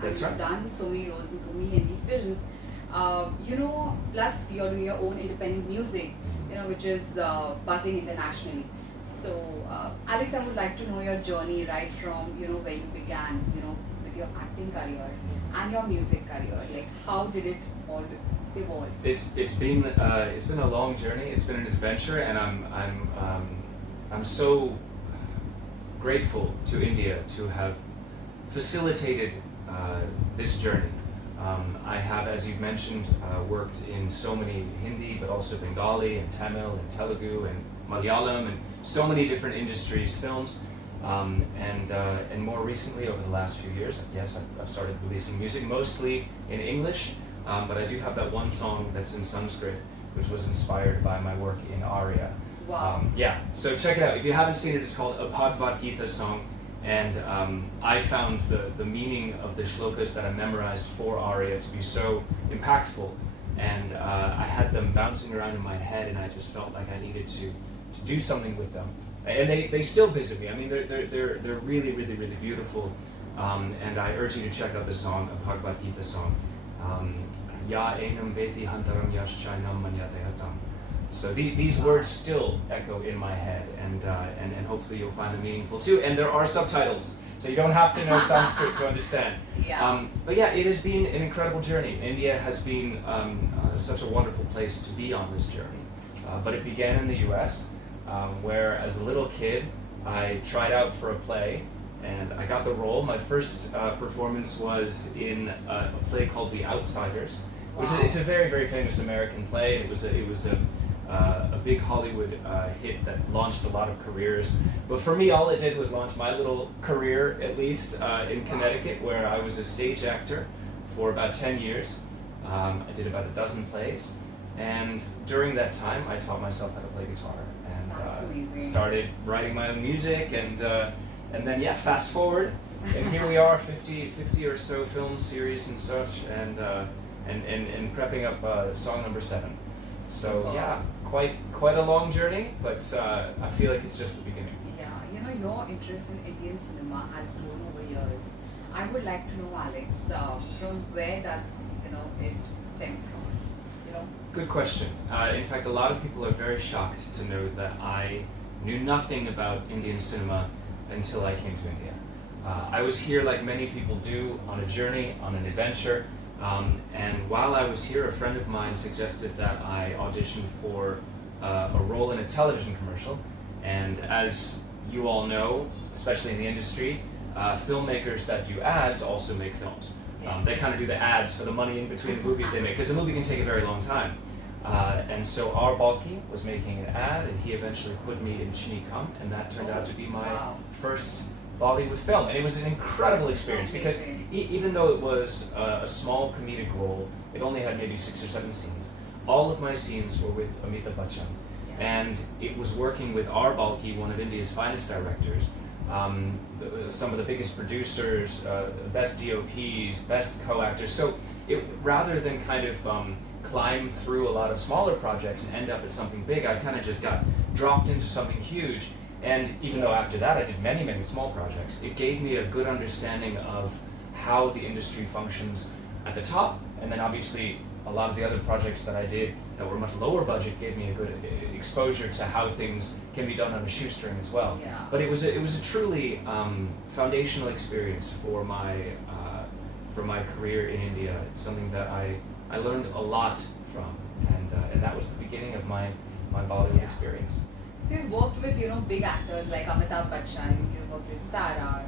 and That's you've right. done so many roles in so many Hindi films. Plus you're doing your own independent music, which is buzzing internationally. So, Alex, I would like to know your journey right from where you began, with your acting career and your music career. Like, how did it all evolve? It's been a long journey. It's been an adventure, and I'm so grateful to India to have facilitated this journey. I have, as you've mentioned, worked in so many Hindi, but also Bengali and Tamil and Telugu and Malayalam and so many different industries, films, and more recently, over the last few years, yes, I've started releasing music mostly in English, but I do have that one song that's in Sanskrit, which was inspired by my work in Arya. Wow. Yeah, so check it out. If you haven't seen it, it's called a Bhagavad Gita song. And I found the meaning of the shlokas that I memorized for Arya to be so impactful. And I had them bouncing around in my head, and I just felt like I needed to do something with them. And they still visit me. I mean, they're really, really, really beautiful. And I urge you to check out the song, a Bhagavad Gita song. Ya enam veti hantaram yaschainam manyate hatam. So these words still echo in my head, and hopefully you'll find them meaningful too. And there are subtitles, so you don't have to know Sanskrit to understand. Yeah. But yeah, it has been an incredible journey. India has been such a wonderful place to be on this journey. But it began in the U.S., where as a little kid I tried out for a play, and I got the role. My first performance was in a play called The Outsiders, which is, it's a very, very famous American play. And it was a big Hollywood hit that launched a lot of careers. But for me, all it did was launch my little career, at least in Connecticut, where I was a stage actor for about 10 years. I did about a dozen plays. And during that time, I taught myself how to play guitar and started writing my own music. And then, yeah, fast forward, and here we are, 50 or so film series and such, and prepping up song number 7. So yeah, quite a long journey, but I feel like it's just the beginning. Yeah, your interest in Indian cinema has grown over years. I would like to know, Alex, from where does it stem from? Good question. In fact, a lot of people are very shocked to know that I knew nothing about Indian cinema until I came to India. I was here, like many people do, on a journey, on an adventure. And while I was here, a friend of mine suggested that I audition for a role in a television commercial. And as you all know, especially in the industry, filmmakers that do ads also make films. Yes. They kind of do the ads for the money in between the movies they make, because a movie can take a very long time. And so our Balki was making an ad, and he eventually put me in Chini Kam, and that turned out to be my first Bollywood film. And it was an incredible experience, because even though it was a small comedic role, it only had maybe 6 or 7 scenes. All of my scenes were with Amitabh Bachchan. And it was working with our Balki, one of India's finest directors, some of the biggest producers, best DOPs, best co-actors. So rather than kind of climb through a lot of smaller projects and end up at something big, I kind of just got dropped into something huge. And even though after that I did many, many small projects, it gave me a good understanding of how the industry functions at the top. And then obviously a lot of the other projects that I did that were much lower budget gave me a good exposure to how things can be done on a shoestring as well. Yeah. But it was a truly foundational experience for my career in India. It's something that I learned a lot from, and that was the beginning of my Bollywood experience. So you've worked with big actors like Amitabh Bachchan, you've worked with Sarah,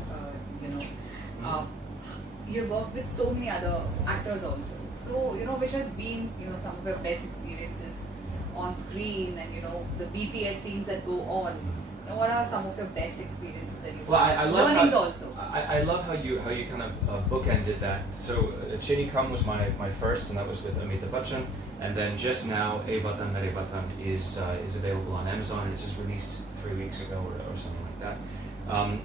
you've worked with so many other actors also. So which has been some of your best experiences on screen, and the BTS scenes that go on. What are some of your best experiences that you've learnings also? I love how you kind of bookended that. So Chini Kam was my first, and that was with Amitabh Bachchan. And then just now, Ek Vatan Mere Vatan is available on Amazon. It just released 3 weeks ago or something like that.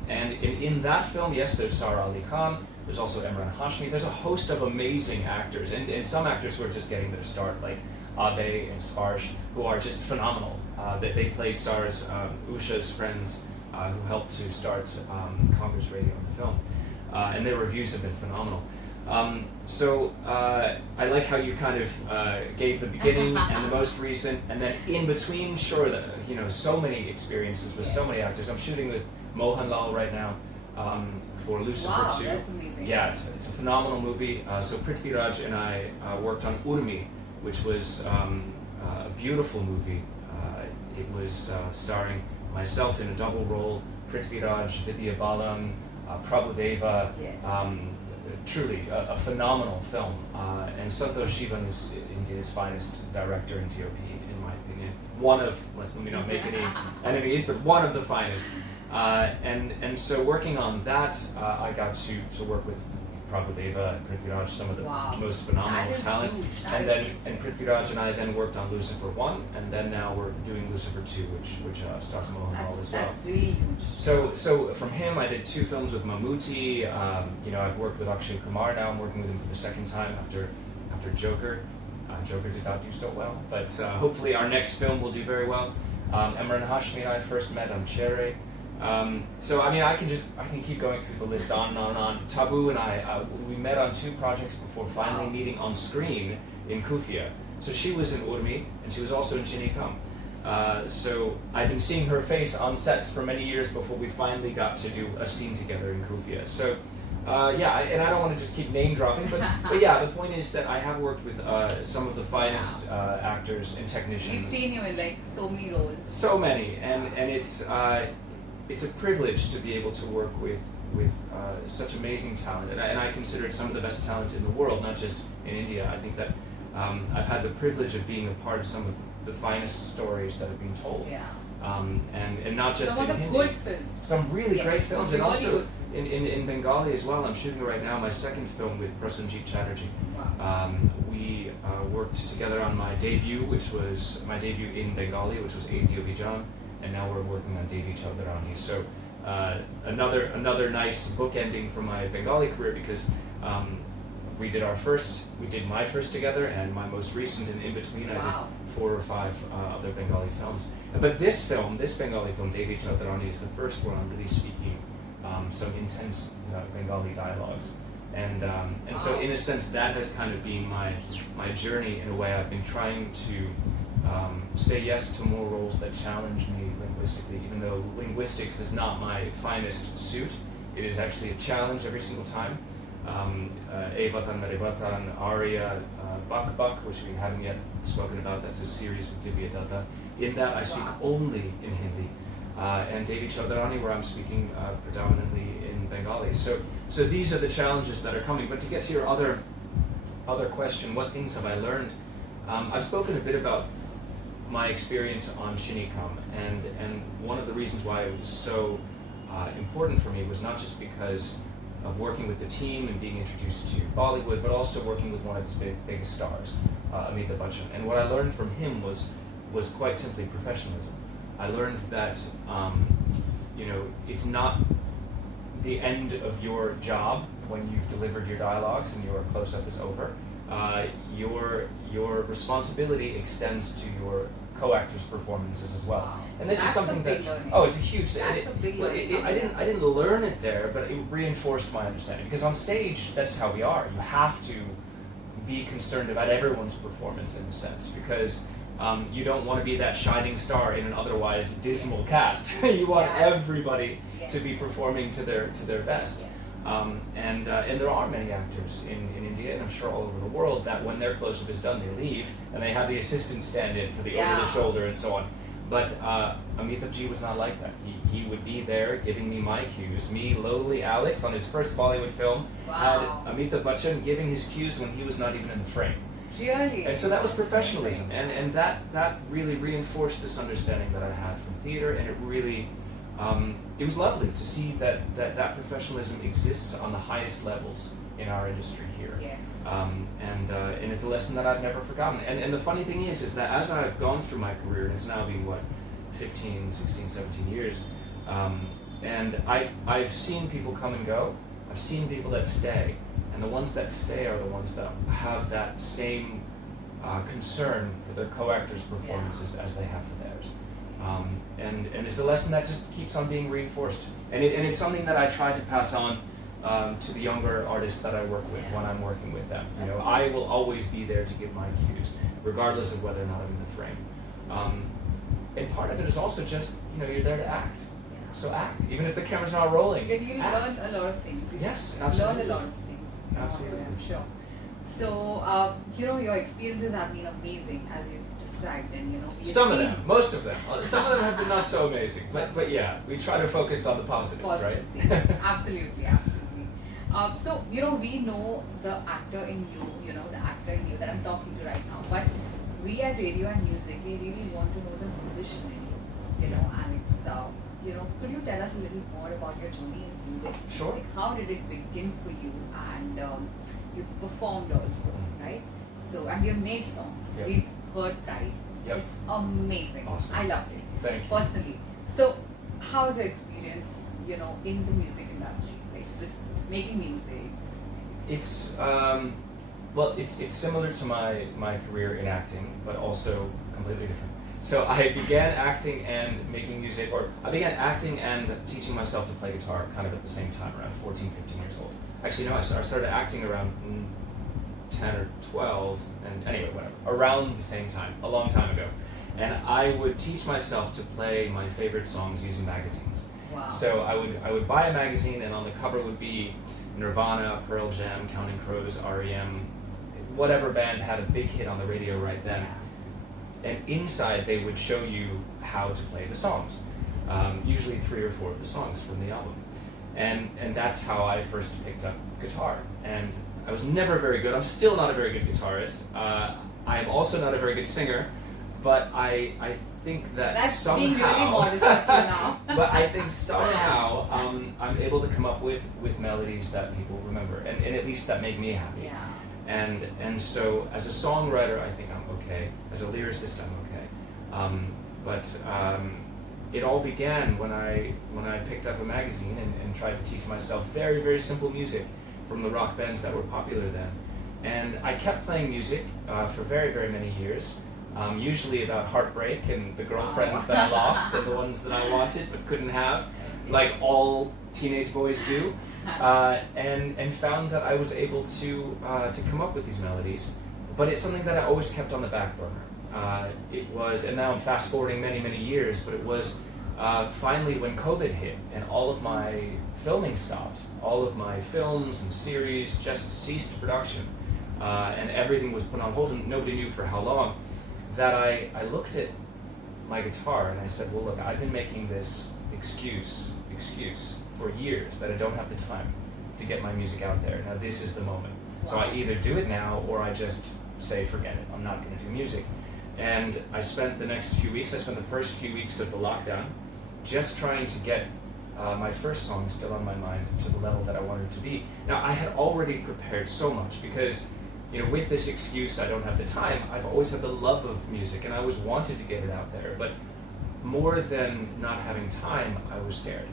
And in that film, yes, there's Sara Ali Khan. There's also Imran Hashmi. There's a host of amazing actors, and some actors who are just getting their start, like Abe and Sparsh, who are just phenomenal. They played Sarah's, Usha's friends, who helped to start Congress Radio in the film. And their reviews have been phenomenal. I like how you kind of gave the beginning and the most recent, and then in between, sure, so many experiences with so many actors. I'm shooting with Mohanlal right now for Lucifer 2. That's amazing. Yeah, it's a phenomenal movie. So Prithviraj and I worked on Urmi, which was a beautiful movie. It was starring myself in a double role, Prithviraj, Vidya Balan, Prabhudeva. Yes. Truly a phenomenal film, and Santosh Shivan is India's finest director in DOP, in my opinion. One of, let me not make any enemies, but one of the finest. And so working on that, I got to work with Prabhudeva and Prithviraj, some of the most phenomenal talent. And Prithviraj and I then worked on Lucifer 1, and then now we're doing Lucifer 2, which stars Mohanlal as well. That's really huge. So from him, I did 2 films with Mammootty. I've worked with Akshay Kumar. Now I'm working with him for the second time after Joker. Joker did not do so well, but hopefully our next film will do very well. Imran Hashmi and I first met on Cherry. I can keep going through the list on and on and on. Tabu and I, we met on 2 projects before finally meeting on screen in Kufia. So she was in Urmi, and she was also in Chinikam. So I'd been seeing her face on sets for many years before we finally got to do a scene together in Kufia. So and I don't want to just keep name dropping, but yeah, the point is that I have worked with some of the finest actors and technicians. We've seen you in like so many roles. So many, and it's a privilege to be able to work with such amazing talent, and I consider it some of the best talent in the world, not just in India. I think that I've had the privilege of being a part of some of the finest stories that have been told, and not just some in Hindi. Good films. Some really great films, and really also in Bengali as well. I'm shooting right now my second film with Prasenjit Chatterjee. We worked together on my debut, which was my debut in Bengali, which was Athi Abhijan. And now we're working on Devi Chaudharani. So another nice bookending for my Bengali career, because we did my first together, and my most recent, and in between I did 4 or 5 other Bengali films. But this Bengali film, Devi Chaudharani, is the first one I'm really speaking some intense Bengali dialogues. And so in a sense that has kind of been my journey in a way. I've been trying to say yes to more roles that challenge me linguistically, even though linguistics is not my finest suit. It is actually a challenge every single time. Evatan Merivatan, Arya, Bak Bak, which we haven't yet spoken about, that's a series with Divya Datta. In that I speak only in Hindi. And Devi Chaudharani, where I'm speaking predominantly in Bengali. So these are the challenges that are coming. But to get to your other question, what things have I learned? I've spoken a bit about my experience on Chinikam, and one of the reasons why it was so important for me was not just because of working with the team and being introduced to Bollywood, but also working with one of his biggest stars, Amitabh Bachchan. And what I learned from him was quite simply professionalism. I learned that it's not the end of your job when you've delivered your dialogues and your close-up is over. Your responsibility extends to your co-actors' performances as well. Wow. And this That's is something a big learning. it's a huge thing. That's a big learning. I didn't learn it there, but it reinforced my understanding, because on stage that's how we are. You have to be concerned about everyone's performance in a sense, because you don't want to be that shining star in an otherwise dismal cast. You want everybody to be performing to their best. And there are many actors in India, and I'm sure all over the world, that when their close-up is done, they leave, and they have the assistant stand in for the over the shoulder and so on. But Amitabh was not like that. He would be there giving me my cues. Me, lowly Alex, on his first Bollywood film, had Amitabh Bachchan giving his cues when he was not even in the frame. Really? And so that was professionalism, and that really reinforced this understanding that I had from theater, and it really, it was lovely to see that professionalism exists on the highest levels in our industry here. Yes. And it's a lesson that I've never forgotten. And the funny thing is that as I've gone through my career, and it's now been 15, 16, 17 years, and I've seen people come and go. I've seen people that stay, and the ones that stay are the ones that have that same concern for their co-actors' performances as they have for theirs. And it's a lesson that just keeps on being reinforced, and it's something that I try to pass on to the younger artists that I work with when I'm working with them. You know, That's I will always be there to give my cues, regardless of whether or not I'm in the frame. And part of it is also just, you know, you're there to act. So act, even if the camera's not rolling. And you act. learn a lot of things. Yes, absolutely. Learn a lot of things. Absolutely. I'm sure. So, you know, your experiences have been amazing, as you've described, and you know, Some of them, most of them. Some of them have been not so amazing, but yeah, we try to focus on the positives, right? Yes, absolutely, absolutely. So, you know, we know the actor in you, you know, the actor in you that I'm talking to right now, but we at Radio and Music, we really want to know the musician in you, you know, Alex. You know, could you tell us a little more about your journey in music? Sure. Like, how did it begin for you? And you've performed also, right? So, and you've made songs. Yep. We've heard Pride. Yep. It's amazing. Awesome. I loved it. Thank you. Personally. So, how's your experience, you know, in the music industry, like with making music? It's well, it's similar to my career in acting, but also completely different. So I began acting and making music, or I began acting and teaching myself to play guitar kind of at the same time, around 14, 15 years old. Actually, no, I started acting around 10 or 12, and anyway, whatever, around the same time, a long time ago. And I would teach myself to play my favorite songs using magazines. Wow. So I would buy a magazine, and on the cover would be Nirvana, Pearl Jam, Counting Crows, REM, whatever band had a big hit on the radio right then. And inside they would show you how to play the songs, usually 3 or 4 of the songs from the album. And that's how I first picked up guitar. And I was never very good. I'm still not a very good guitarist. I am also not a very good singer, but I think that That's somehow, being really modest of you now. but I think somehow I'm able to come up with melodies that people remember, and at least that make me happy. Yeah. And so as a songwriter, I think I'm okay. As a lyricist, I'm okay. But it all began when I picked up a magazine and tried to teach myself very, very simple music from the rock bands that were popular then. And I kept playing music for very, very many years, usually about heartbreak and the girlfriends that I lost and the ones that I wanted but couldn't have, like all teenage boys do. And found that I was able to come up with these melodies, but it's something that I always kept on the back burner. It was, and now I'm fast forwarding many, many years, but it was finally when COVID hit and all of my filming stopped, all of my films and series just ceased production, and everything was put on hold and nobody knew for how long, that I looked at my guitar and I said, well look, I've been making this excuse for years that I don't have the time to get my music out there. Now this is the moment. Wow. So I either do it now or I just say forget it, I'm not going to do music. And I spent the first few weeks of the lockdown just trying to get my first song still on my mind to the level that I wanted it to be. Now I had already prepared so much because, you know, with this excuse I don't have the time, I've always had the love of music and I always wanted to get it out there, but more than not having time, I was scared.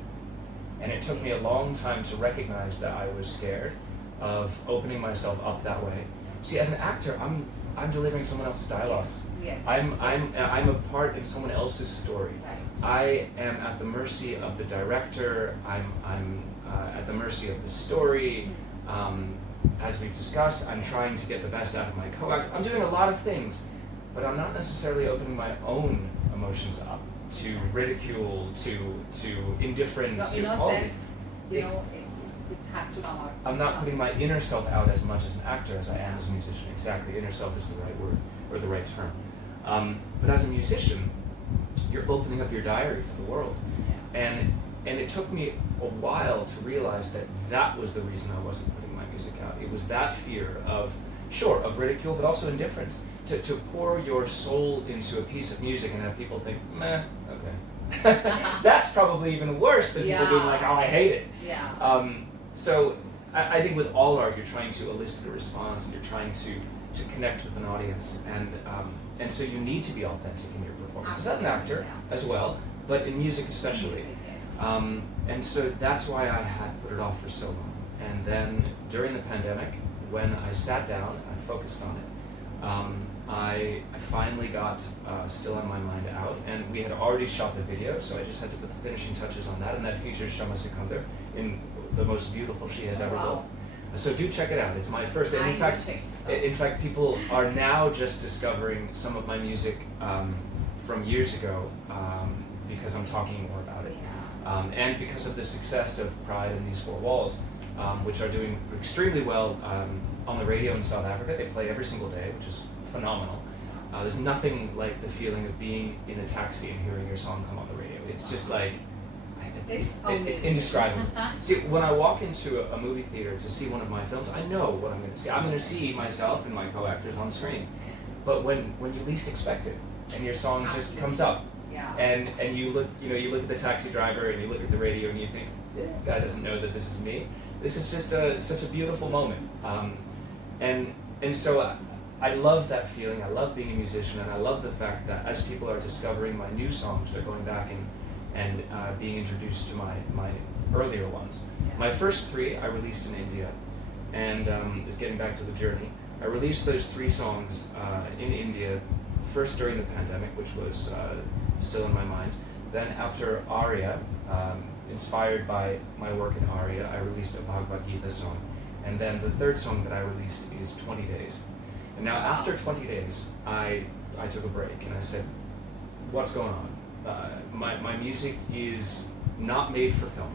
And it took me a long time to recognize that I was scared of opening myself up that way. See, as an actor, I'm delivering someone else's dialogue. Yes. I'm a part in someone else's story. Right. I am at the mercy of the director. I'm at the mercy of the story. As we've discussed, I'm trying to get the best out of my co-actors. I'm doing a lot of things, but I'm not necessarily opening my own emotions up to ridicule, to indifference, Your to inner self, you know, it has to come out. I'm not putting my inner self out as much as an actor as I am as a musician. Exactly, inner self is the right word, or the right term. But as a musician, you're opening up your diary for the world. And it took me a while to realize that was the reason I wasn't putting my music out. It was that fear of ridicule, but also indifference. To pour your soul into a piece of music and have people think, meh, okay. That's probably even worse than people being like, oh, I hate it. Yeah. So I think with all art, you're trying to elicit a response and you're trying to connect with an audience. And so you need to be authentic in your performances as an actor as well, but in music especially. Music, yes. And so that's why I had put it off for so long. And then during the pandemic, when I sat down and I focused on it, I finally got Still on My Mind out, and we had already shot the video, so I just had to put the finishing touches on that, and that features Shama Sikandar in the most beautiful she has ever Wow. built. So do check it out. It's my first. And I in fact, will check this out. in fact, people are now just discovering some of my music from years ago because I'm talking more about it, Yeah. and because of the success of Pride and These Four Walls, which are doing extremely well on the radio in South Africa. They play every single day, which is phenomenal. There's nothing like the feeling of being in a taxi and hearing your song come on the radio. It's just like, it's indescribable. See, when I walk into a movie theater to see one of my films, I know what I'm going to see. I'm going to see myself and my co-actors on screen. But when you least expect it, and your song just comes up, Yeah. and you look at the taxi driver and you look at the radio and you think, this guy doesn't know that this is me. This is just such a beautiful moment. And so I love that feeling. I love being a musician, and I love the fact that as people are discovering my new songs, they're going back and being introduced to my earlier ones. Yeah. My first three I released in India, and is getting back to the journey. I released those three songs in India, first during the pandemic, which was still in my mind. Then after Arya, inspired by my work in Arya, I released a Bhagavad Gita song. And then the third song that I released is 20 Days. And now after 20 days, I took a break and I said, what's going on? My music is not made for film.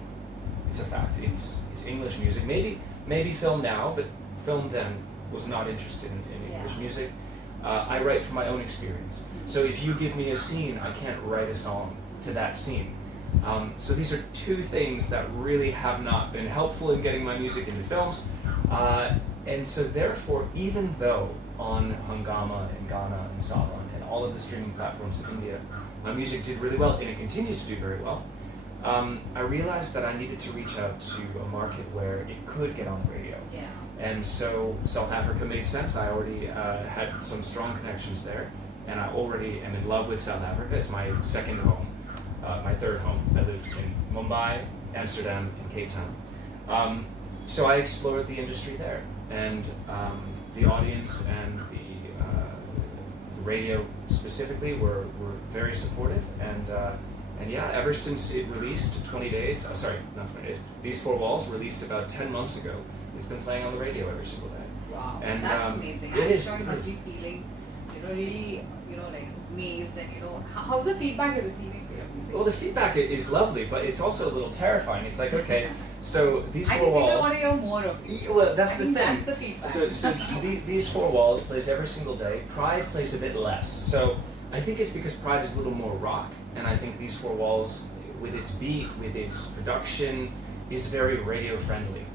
It's a fact. It's English music. Maybe film now, but film then was not interested in English music. I write from my own experience. So if you give me a scene, I can't write a song to that scene. So these are two things that really have not been helpful in getting my music into films. And so therefore, even though on Hungama and Ghana and Savan and all of the streaming platforms in India, my music did really well, and it continues to do very well, I realized that I needed to reach out to a market where it could get on the radio. Yeah. And so South Africa made sense. I already had some strong connections there, and I already am in love with South Africa. It's my second home, my third home. I live in Mumbai, Amsterdam, and Cape Town. So I explored the industry there, and the audience and the radio specifically were very supportive, and yeah, ever since it released 20 days, sorry, not 20 days, These Four Walls released about 10 months ago, it's been playing on the radio every single day. Wow, And, that's amazing. it I'm is, sure you it must is. be feeling, really, like amazed, and how's the feedback you're receiving for your music? Well, the feedback is lovely, but it's also a little terrifying. It's like, okay, so These I Four think people Walls. want to hear more of it. Well, that's I the think thing. that's the feedback. So These Four Walls plays every single day. Pride plays a bit less. So I think it's because Pride is a little more rock, and I think These Four Walls, with its beat, with its production, is very radio friendly.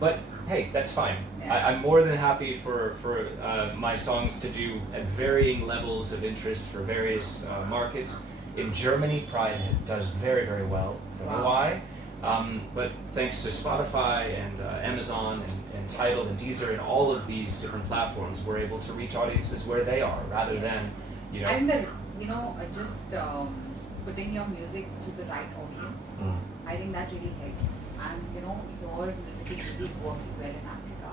But hey, that's fine. Yeah. I'm more than happy for my songs to do at varying levels of interest for various markets. In Germany, Pride does very, very well. I don't know why. But thanks to Spotify and Amazon and Tidal and Deezer and all of these different platforms, we're able to reach audiences where they are, rather than, And then, just putting your music to the right audience, I think that really helps. And your music is really working well in Africa,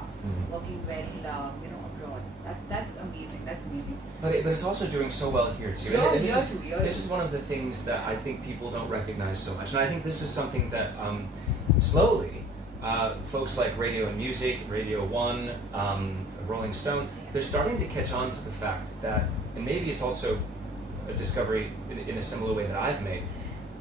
working well, abroad. That's amazing. That's amazing. But it's also doing so well here too. And this is one of the things that I think people don't recognize so much. And I think this is something that slowly folks like RadioandMusic, Radio 1, Rolling Stone, they're starting to catch on to the fact that, and maybe it's also a discovery in a similar way that I've made,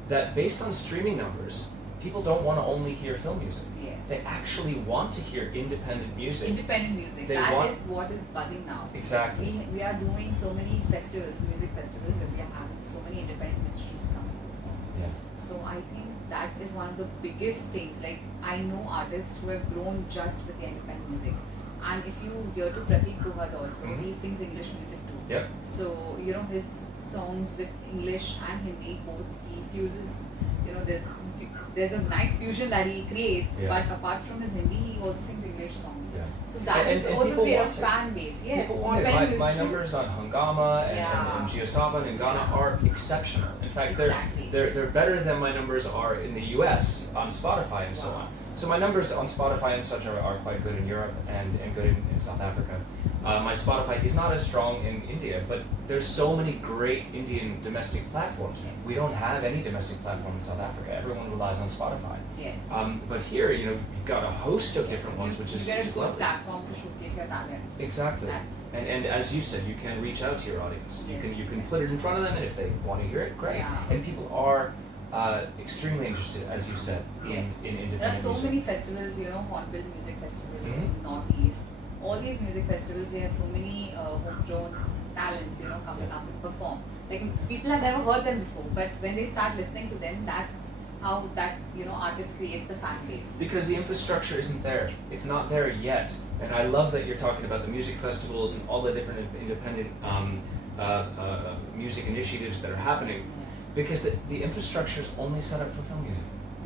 that based on streaming numbers, people don't want to only hear film music. Yes. They actually want to hear independent music. Independent music. That is what is buzzing now. Exactly. We are doing so many festivals, music festivals, where we are having so many independent musicians coming to perform. Yeah. So I think that is one of the biggest things. Like, I know artists who have grown just with the independent music. And if you hear to Pratik Kuhad also, he sings English music too. Yep. So, his songs with English and Hindi, both, he fuses, there's a nice fusion that he creates, but apart from his Hindi, he also sings English songs. Yeah. So that is also create a fan base. Yes. People want it. My numbers on Hungama and Geosavan and Ghana are exceptional. In fact, they're better than my numbers are in the US on Spotify and so on. So my numbers on Spotify and such are quite good in Europe and good in South Africa. My Spotify is not as strong in India, but there's so many great Indian domestic platforms. Yes. We don't have any domestic platform in South Africa. Everyone relies on Spotify. Yes. But here, you've got a host of different ones, which you is get a good lovely. platform to showcase your talent. Exactly. And as you said, you can reach out to your audience. Yes. You can put it in front of them, and if they want to hear it, great. Yeah. And people are extremely interested, as you said, Yes. in independent There are so music. many festivals, Hornbill Music Festival in Mhm. Northeast. All these music festivals, they have so many homegrown talents, coming up and perform. Like people have never heard them before, but when they start listening to them, that's how that artist creates the fan base. Because the infrastructure isn't there. It's not there yet. And I love that you're talking about the music festivals and all the different independent music initiatives that are happening. Because the infrastructure is only set up for film music.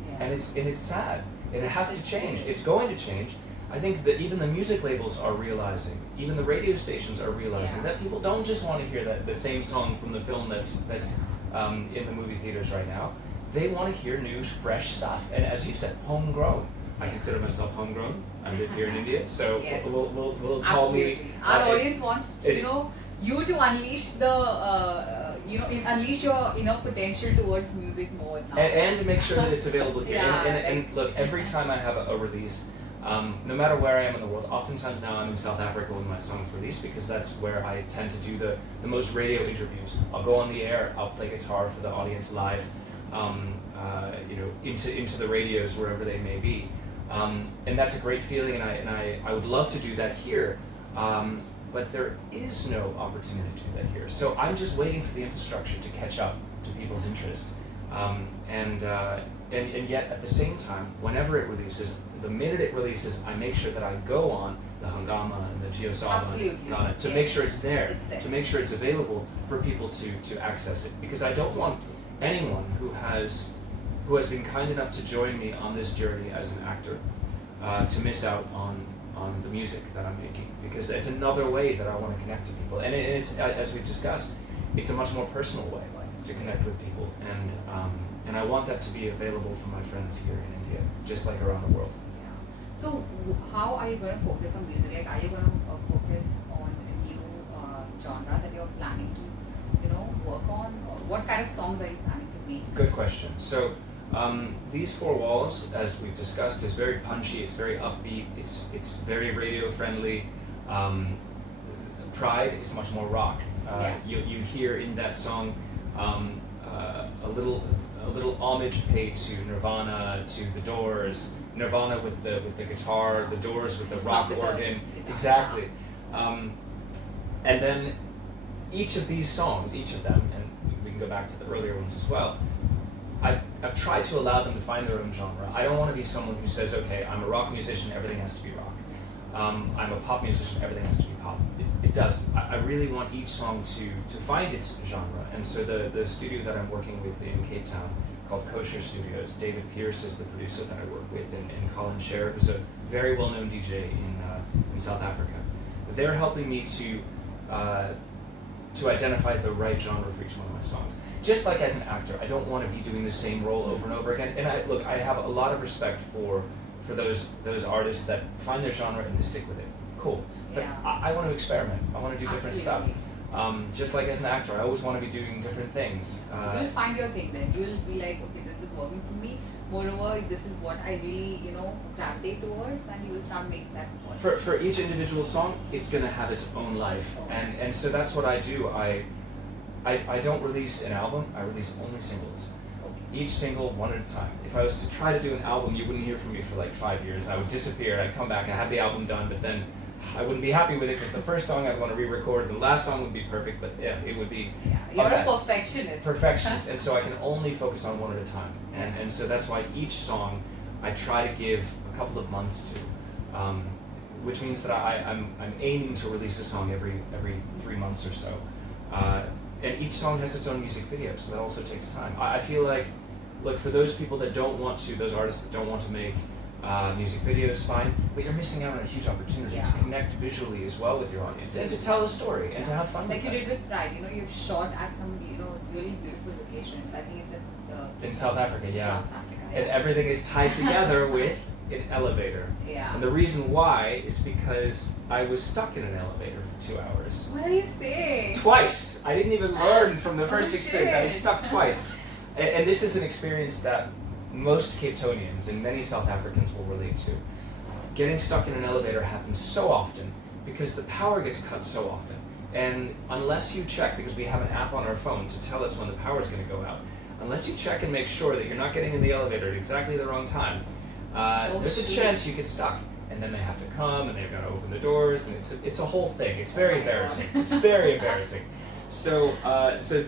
Yeah. And it's sad. And it has to It's change. true. It's going to change. I think that even the music labels are realizing, even the radio stations are realizing Yeah. that people don't just want to hear the same song from the film that's in the movie theaters right now. They want to hear new, fresh stuff. And as you said, homegrown. I consider myself homegrown. I live here in India, so Yes. we'll call me. Absolutely. Our audience wants you to unleash unleash your potential towards music more now. And to make sure that it's available here. Yeah, And look, every time I have a release, no matter where I am in the world, oftentimes now I'm in South Africa when my song's released because that's where I tend to do the most radio interviews. I'll go on the air, I'll play guitar for the audience live, into the radios wherever they may be. And that's a great feeling, and I would love to do that here. But there is no opportunity to do that here. So I'm just waiting for the infrastructure to catch up to people's interest. And yet at the same time, whenever it releases, the minute it releases, I make sure that I go on the Hangama and the Geosaba and Ghana to make sure it's there, to make sure it's available for people to access it. Because I don't want anyone who has been kind enough to join me on this journey as an actor to miss out on the music that I'm making, because it's another way that I want to connect to people, and it's, as we've discussed, it's a much more personal way to connect with people, and I want that to be available for my friends here in India, just like around the world. Yeah. So how are you going to focus on music? Like, are you going to focus on a new genre that you're planning to work on, or what kind of songs are you planning to make? Good question. So these four walls, as we've discussed, is very punchy, it's very upbeat, it's very radio friendly. Pride is much more rock. You hear in that song a little homage paid to Nirvana, to the Doors. Nirvana with the guitar, the Doors with the rock organ. Exactly. And then each of these songs, each of them, and we can go back to the earlier ones as well, I've tried to allow them to find their own genre. I don't want to be someone who says, okay, I'm a rock musician, everything has to be rock. I'm a pop musician, everything has to be pop. It doesn't. I really want each song to find its genre. And so the studio that I'm working with in Cape Town, called Kosher Studios, David Pierce is the producer that I work with, and Colin Scher, who's a very well-known DJ in South Africa. They're helping me to identify the right genre for each one of my songs. Just like as an actor, I don't want to be doing the same role over and over again. And I have a lot of respect for those artists that find their genre and they stick with it. Cool. But I want to experiment. I want to do different stuff. Just like as an actor, I always want to be doing different things. You'll find your thing then. You'll be like, okay, this is working for me. Moreover, this is what I really, gravitate towards, and you will start making that work. For each individual song, it's going to have its own life. And so that's what I do. I don't release an album, I release only singles. Each single, one at a time. If I was to try to do an album, you wouldn't hear from me for like 5 years. I would disappear, I'd come back, I'd have the album done, but then I wouldn't be happy with it because the first song I'd want to re-record, the last song would be perfect, but yeah, it would be You're a a mess. perfectionist. Perfectionist, and so I can only focus on one at a time. And so that's why each song I try to give a couple of months to, which means that I'm aiming to release a song every 3 months or so. And each song has its own music video, so that also takes time. I feel like, look, for those people that don't want to, those artists that don't want to make music videos, fine, but you're missing out on a huge opportunity to connect visually as well with your audience, and to tell a story, and to have fun like with you did with Pride, you've shot at some, really beautiful locations. I think it's in South Africa, South Africa, and everything is tied together with an elevator. Yeah. And the reason why is because I was stuck in an elevator for 2 hours. What are you saying? Twice! I didn't even learn from the first Oh, experience. I was shit. stuck twice. And this is an experience that most Cape Townians and many South Africans will relate to. Getting stuck in an elevator happens so often because the power gets cut so often. And unless you check, because we have an app on our phone to tell us when the power is going to go out, unless you check and make sure that you're not getting in the elevator at exactly the wrong time, there's a chance you get stuck. And then they have to come and they've got to open the doors, and it's a whole thing. It's very embarrassing. It's very embarrassing. So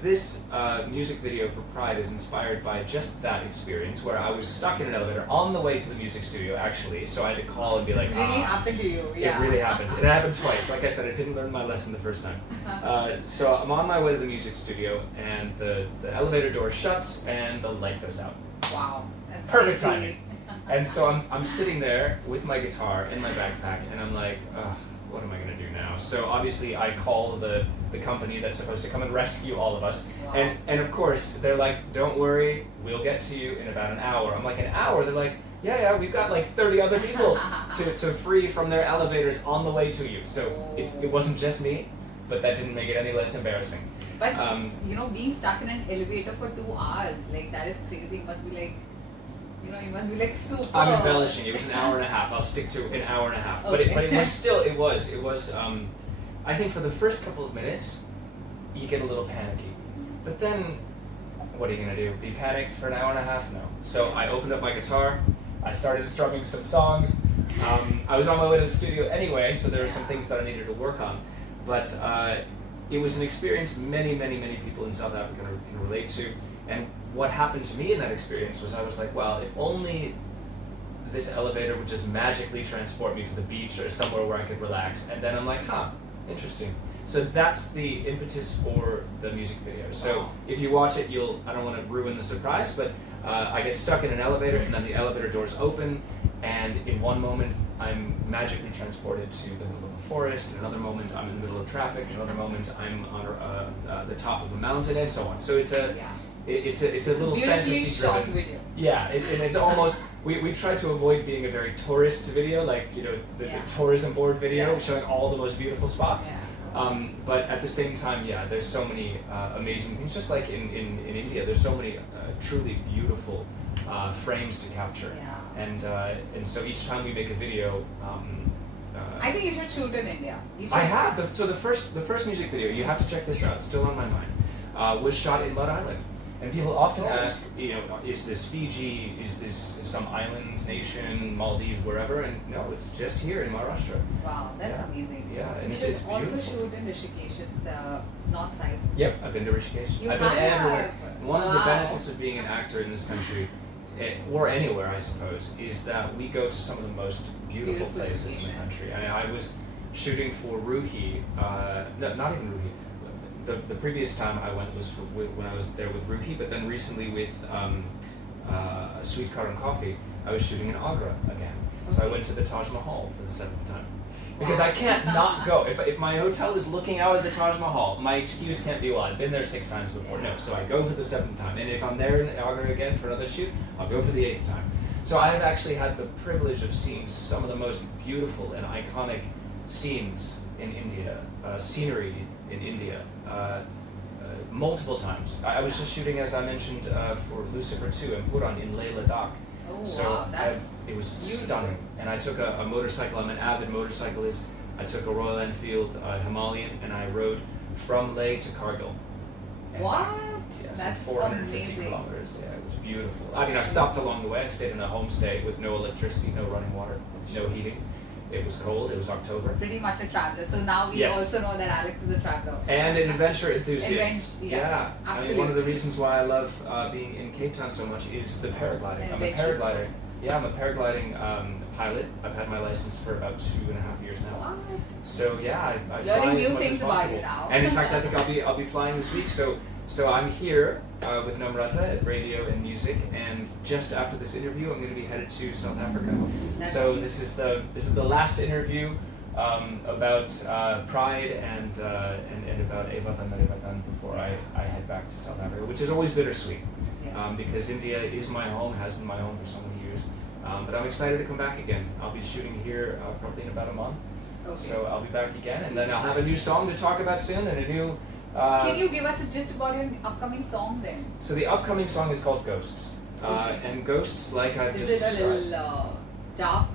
this music video for Pride is inspired by just that experience where I was stuck in an elevator on the way to the music studio, actually. So I had to call and be like, This really happened to you. Yeah. It really happened. It happened twice. Like I said, I didn't learn my lesson the first time. So I'm on my way to the music studio, and the elevator door shuts and the light goes out. Wow. That's Perfect crazy. timing. And so I'm sitting there with my guitar in my backpack, and I'm like, what am I going to do now? So obviously I call the company that's supposed to come and rescue all of us. Wow. And of course, they're like, don't worry, we'll get to you in about an hour. I'm like, an hour? They're like, yeah, we've got like 30 other people to free from their elevators on the way to you. So it wasn't just me, but that didn't make it any less embarrassing. But being stuck in an elevator for 2 hours, like that is crazy. It must be like, you must be like super. I'm embellishing. It was an hour and a half. I'll stick to an hour and a half. But Okay. it was still, it was. I think for the first couple of minutes, you get a little panicky. But then, what are you gonna do? Be panicked for an hour and a half? No. So I opened up my guitar. I started strumming some songs. I was on my way to the studio anyway, so there were some things that I needed to work on. But it was an experience many people in South Africa can relate to. And what happened to me in that experience was I was like, well, if only this elevator would just magically transport me to the beach or somewhere where I could relax. And then I'm like, interesting. So that's the impetus for the music video. So if you watch it, I don't want to ruin the surprise, but I get stuck in an elevator, and then the elevator doors open, and in one moment I'm magically transported to the middle of a forest, in another moment I'm in the middle of traffic, in another moment I'm on the top of a mountain, and so on. So it's a little fantasy shot driven video. Yeah, and it's almost we try to avoid being a very tourist video, like the tourism board video showing all the most beautiful spots. Yeah. But at the same time, there's so many amazing things. Just like in India, there's so many truly beautiful frames to capture. Yeah. And so each time we make a video. I think you should shoot in India. I have the first music video. You have to check this out. It's still on my mind. Was shot in Mud Island. And people often ask, is this Fiji, is this some island nation, Maldives, wherever? And no, it's just here in Maharashtra. Wow, that's amazing. Yeah, and you it's should also beautiful. shoot in Rishikesh, it's north side. Yep, I've been to Rishikesh. You I've been have? everywhere. One of the Wow. benefits of being an actor in this country, or anywhere I suppose, is that we go to some of the most beautiful places in the country. I was shooting for Ruhi, not even Ruhi. The previous time I went was when I was there with Ruhi, but then recently with Sweet Karan Coffee, I was shooting in Agra again. So I went to the Taj Mahal for the 7th time. Because I can't not go. If my hotel is looking out at the Taj Mahal, my excuse can't be, well, I've been there 6 times before. No, so I go for the 7th time. And if I'm there in Agra again for another shoot, I'll go for the 8th time. So I have actually had the privilege of seeing some of the most beautiful and iconic scenes in India, scenery in India, multiple times. I was just shooting, as I mentioned, for Lucifer 2 and Puran in Leh Ladakh. Oh, So wow, that's it was beautiful. stunning. And I took a motorcycle. I'm an avid motorcyclist. I took a Royal Enfield Himalayan, and I rode from Leh to Cargill. And What? Yes, That's 450 amazing. kilometers. Yeah, it was beautiful. I mean, I stopped along the way. I stayed in a homestay with no electricity, no running water, no heating. It was cold. It was October. Pretty much a traveler. So now we Yes. also know that Alex is a traveler. And an adventure enthusiast. Yeah, I mean, one of the absolutely. reasons why I love being in Cape Town so much is the paragliding. I'm a Adventurous paraglider. person. Yeah, I'm a paragliding pilot. I've had my license for about 2.5 years now. What? So yeah, I fly Learning as new much as things about possible. you now. And in fact, I think I'll be flying this week. So I'm here with Namrata at Radio and Music, and just after this interview, I'm going to be headed to South Africa. So this is the last interview about Pride and about Evatan Marivatan before I head back to South Africa, which is always bittersweet. Yeah. Because India is my home, has been my home for so many years. But I'm excited to come back again. I'll be shooting here probably in about a month. Okay. So I'll be back again, and then I'll have a new song to talk about soon, and a new... Can you give us a gist about your upcoming song then? So the upcoming song is called Ghosts. Okay. And Ghosts, like I've just Is it described... a little dark?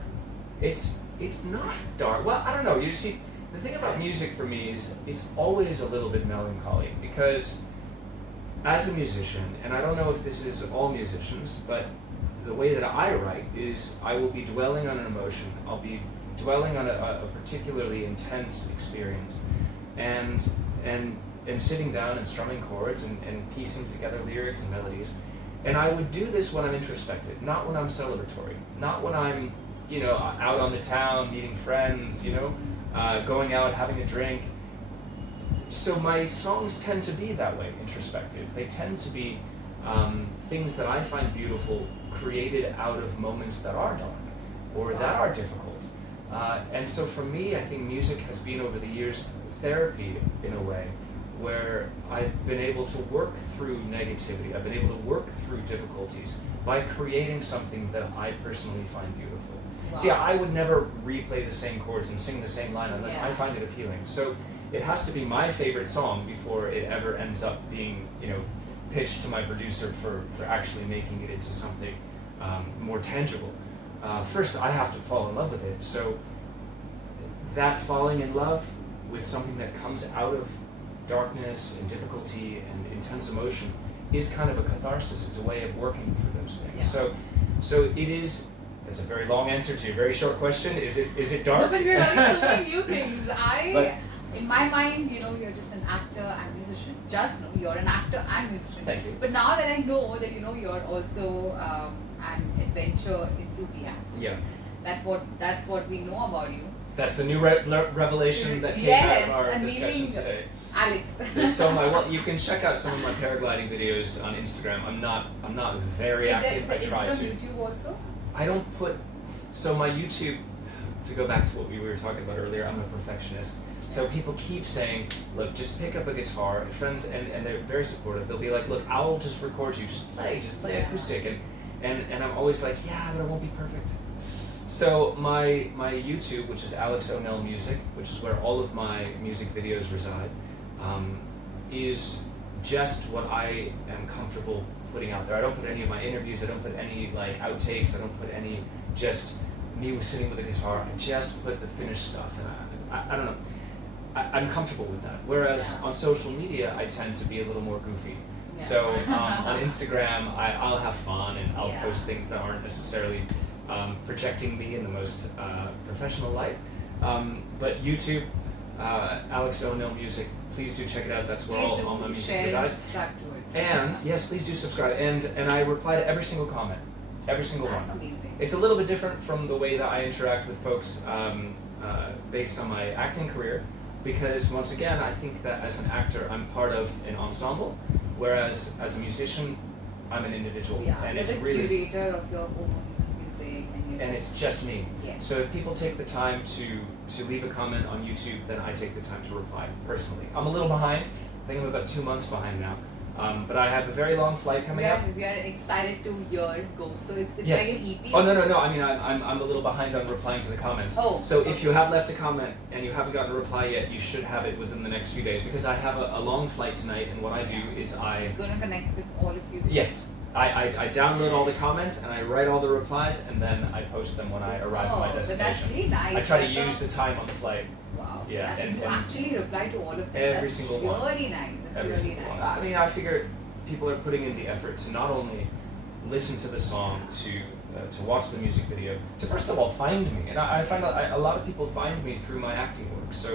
It's not dark. Well, I don't know. You see, the thing about music for me is it's always a little bit melancholy, because as a musician, and I don't know if this is all musicians, but the way that I write is I will be dwelling on an emotion. I'll be dwelling on a particularly intense experience, and sitting down and strumming chords and piecing together lyrics and melodies. And I would do this when I'm introspective, not when I'm celebratory, not when I'm, out on the town, meeting friends, going out, having a drink. So my songs tend to be that way, introspective. They tend to be things that I find beautiful, created out of moments that are dark or that are difficult. And so for me, I think music has been over the years therapy in a way, where I've been able to work through negativity. I've been able to work through difficulties by creating something that I personally find beautiful. Wow. See, I would never replay the same chords and sing the same line unless I Yeah. find it appealing. So it has to be my favorite song before it ever ends up being, pitched to my producer for actually making it into something more tangible. First, I have to fall in love with it. So that falling in love with something that comes out of darkness and difficulty and intense emotion is kind of a catharsis. It's a way of working through those things. Yeah. So it is. That's a very long answer to a very short question. Is it dark? No, but we're learning so many new things. But- In my mind, you're just an actor and musician. Just know you're an actor and musician. Thank you. But now that I know that you're also an adventure enthusiast. Yeah. That's what we know about you. That's the new revelation that came Yes, out of our and discussion meaning- today. Alex. There's so much. Well, you can check out some of my paragliding videos on Instagram. I'm not very active. I try is to. it on YouTube also? I don't put. So my YouTube. To go back to what we were talking about earlier, I'm a perfectionist. So people keep saying, look, just pick up a guitar. Friends, and they're very supportive. They'll be like, look, I'll just record you. Just play Yeah. acoustic. And I'm always like, yeah, but I won't be perfect. So my YouTube, which is RadioandMusic, which is where all of my music videos reside, is just what I am comfortable putting out there. I don't put any of my interviews. I don't put any outtakes. I don't put any just me sitting with a guitar. I just put the finished stuff, and I don't know. I'm comfortable with that. Whereas on social media, I tend to be a little more goofy. Yeah. So on Instagram, I'll have fun and I'll Yeah. post things that aren't necessarily projecting me in the most professional light. But YouTube, RadioandMusic, please do check it out. That's where Please all my do music share and resides. subscribe to it. And yes, please do subscribe. And I reply to every single comment, every single That's one. amazing. It's a little bit different from the way that I interact with folks based on my acting career, because once again, I think that as an actor, I'm part of an ensemble, whereas as a musician, I'm an individual, Yeah, and you're it's the really curator of your own music and it's just me. Yes. So if people take the time to leave a comment on YouTube, then I take the time to reply personally. I'm a little behind. I think I'm about 2 months behind now. But I have a very long flight coming up. we are excited to hear it go. So it's Yes. like an EP. Oh no! I mean, I'm a little behind on replying to the comments. Oh, So okay. if you have left a comment and you haven't gotten a reply yet, you should have it within the next few days, because I have a long flight tonight, and what I do is It's going to connect with all of you. soon. yes, I download all the comments and I write all the replies, and then I post them when I arrive at my But that's destination. really nice. I try to That's use the time on the flight. Wow. Yeah, That and- you and actually reply to all of them. every That's single one. Really nice. That's Every really single nice. one. I mean, I figure people are putting in the effort to not only listen to the song, to watch the music video, to first of all find me. And I find a lot of people find me through my acting work. So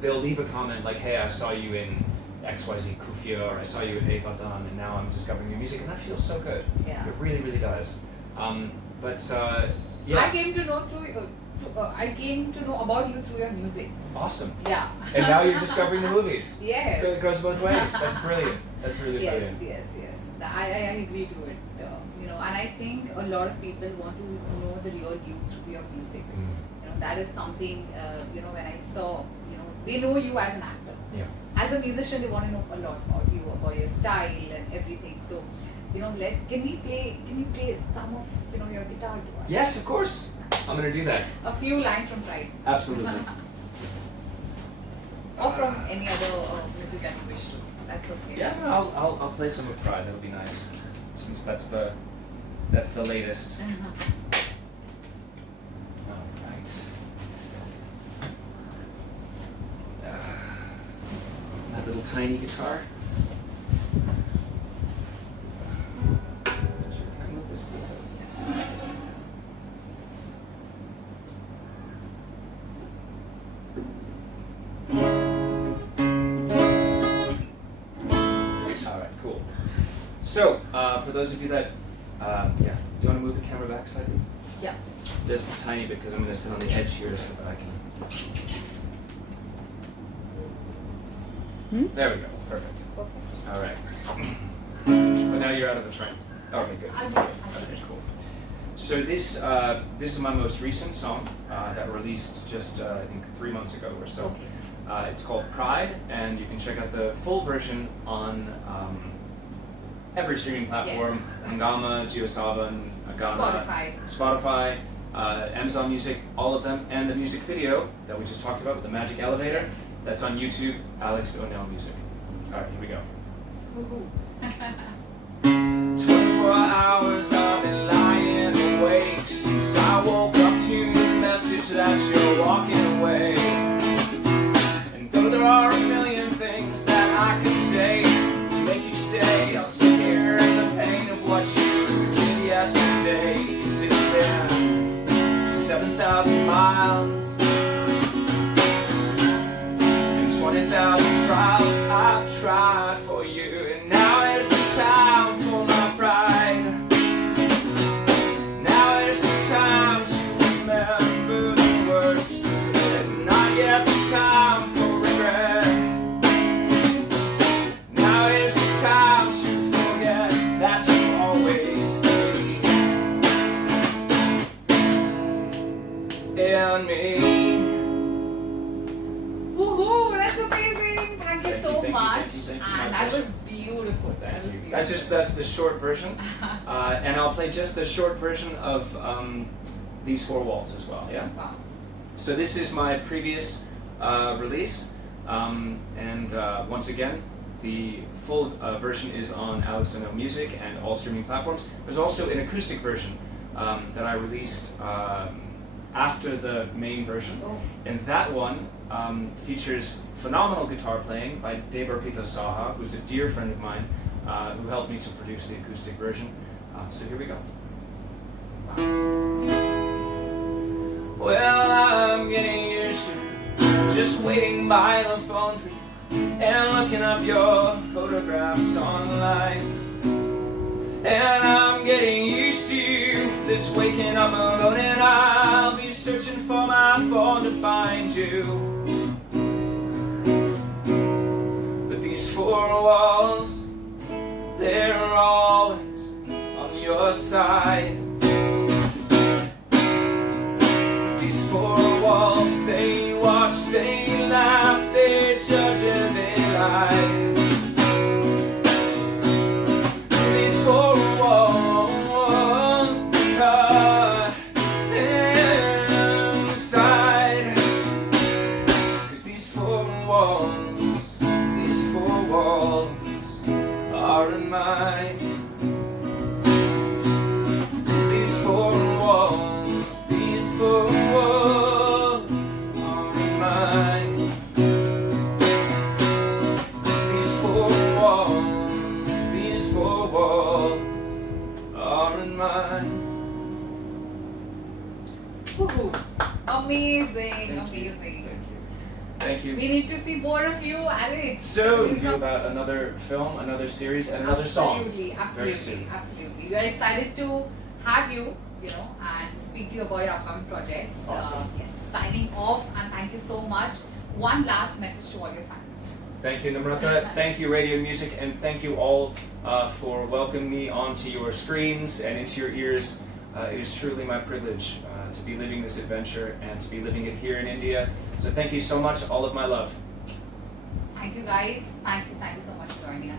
they'll leave a comment like, hey, I saw you in XYZ Kufia, or I saw you in Evatan, and now I'm discovering your music, and that feels so good. Yeah. It really, really does. I Yeah, came to know I came to know about you through your music. awesome. Yeah. And now you're discovering the movies. Yes. So it goes both ways. That's brilliant. That's really Yes, brilliant. yes. I agree to it. And I think a lot of people want to know the real you through your music. That is something. When I saw, they know you as an actor. Yeah. As a musician, they want to know a lot about you, about your style and everything. So, Can you play some of your guitar to us? Yes, of course. I'm going to do that. A few lines from Pride. Absolutely. Or from any other music that you wish to. That's okay. Yeah, I'll play some of Pride. That'll be nice, since that's the latest. All right. My little tiny guitar. Can I move this a little bit? So, for those of you that, do you want to move the camera back slightly? Yeah. Just a tiny bit, because I'm going to sit on the edge here so that I can... There we go, perfect. Okay. All right. But now you're out of the frame. Okay, good. Okay, cool. So this is my most recent song that released just, I think, 3 months ago or so. Okay. It's called Pride, and you can check out the full version on... every streaming platform, Yes. Hangama, JioSaavn, Agana, Spotify, Amazon Music, all of them, and the music video that we just talked about with the magic elevator, Yes. that's on YouTube, RadioandMusic. All right, here we go. Woohoo. 24 hours I've been lying awake since I woke up to the message that you're walking away. And though there are a million things that I could say to make you stay, I'll sit here in the pain of what you did yesterday. 'Cause it's been 7,000 miles and 20,000 trials I've tried for you, and now is the time for my pride. Now is the time to remember the worst, and not yet the time for regret. Now is the time to forget that you always be in me. Woohoo! That's amazing! Thank you so Thank you, much. thank you, And my that pleasure. was beautiful. That Thank was you. beautiful. That's the short version, and I'll play just the short version of these 4 walls as well. Yeah. Wow. So this is my previous release, and once again, the full version is on RadioandMusic and all streaming platforms. There's also an acoustic version that I released after the main version, Oh. and that one features phenomenal guitar playing by Debarpita Saha, who's a dear friend of mine, who helped me to produce the acoustic version. So here we go. Well, I'm getting used to just waiting by the phone for you and looking up your photographs online. And I'm getting used to this waking up alone, and I'll be searching for my phone to find you. But these 4 walls, they're always on your side. These 4 walls, they watch, they laugh, they judge, and they lie. These 4 walls are inside. 'Cause these 4 walls are in mine. 'Cause these 4 walls are in mine. 'Cause these 4 walls are in mine. Woohoo! Amazing, Thank you. amazing. Thank you. We need to see more of you, Alex. So, about another film, another series, and another song. Absolutely, Very absolutely, soon. absolutely. We are excited to have you, and speak to you about your upcoming projects. Awesome. Yes, signing off, and thank you so much. One last message to all your fans. Thank you, Namrata. Thank you, RadioandMusic, and thank you all for welcoming me onto your screens and into your ears. It is truly my privilege to be living this adventure and to be living it here in India. So thank you so much. All of my love. Thank you guys. Thank you so much for joining us.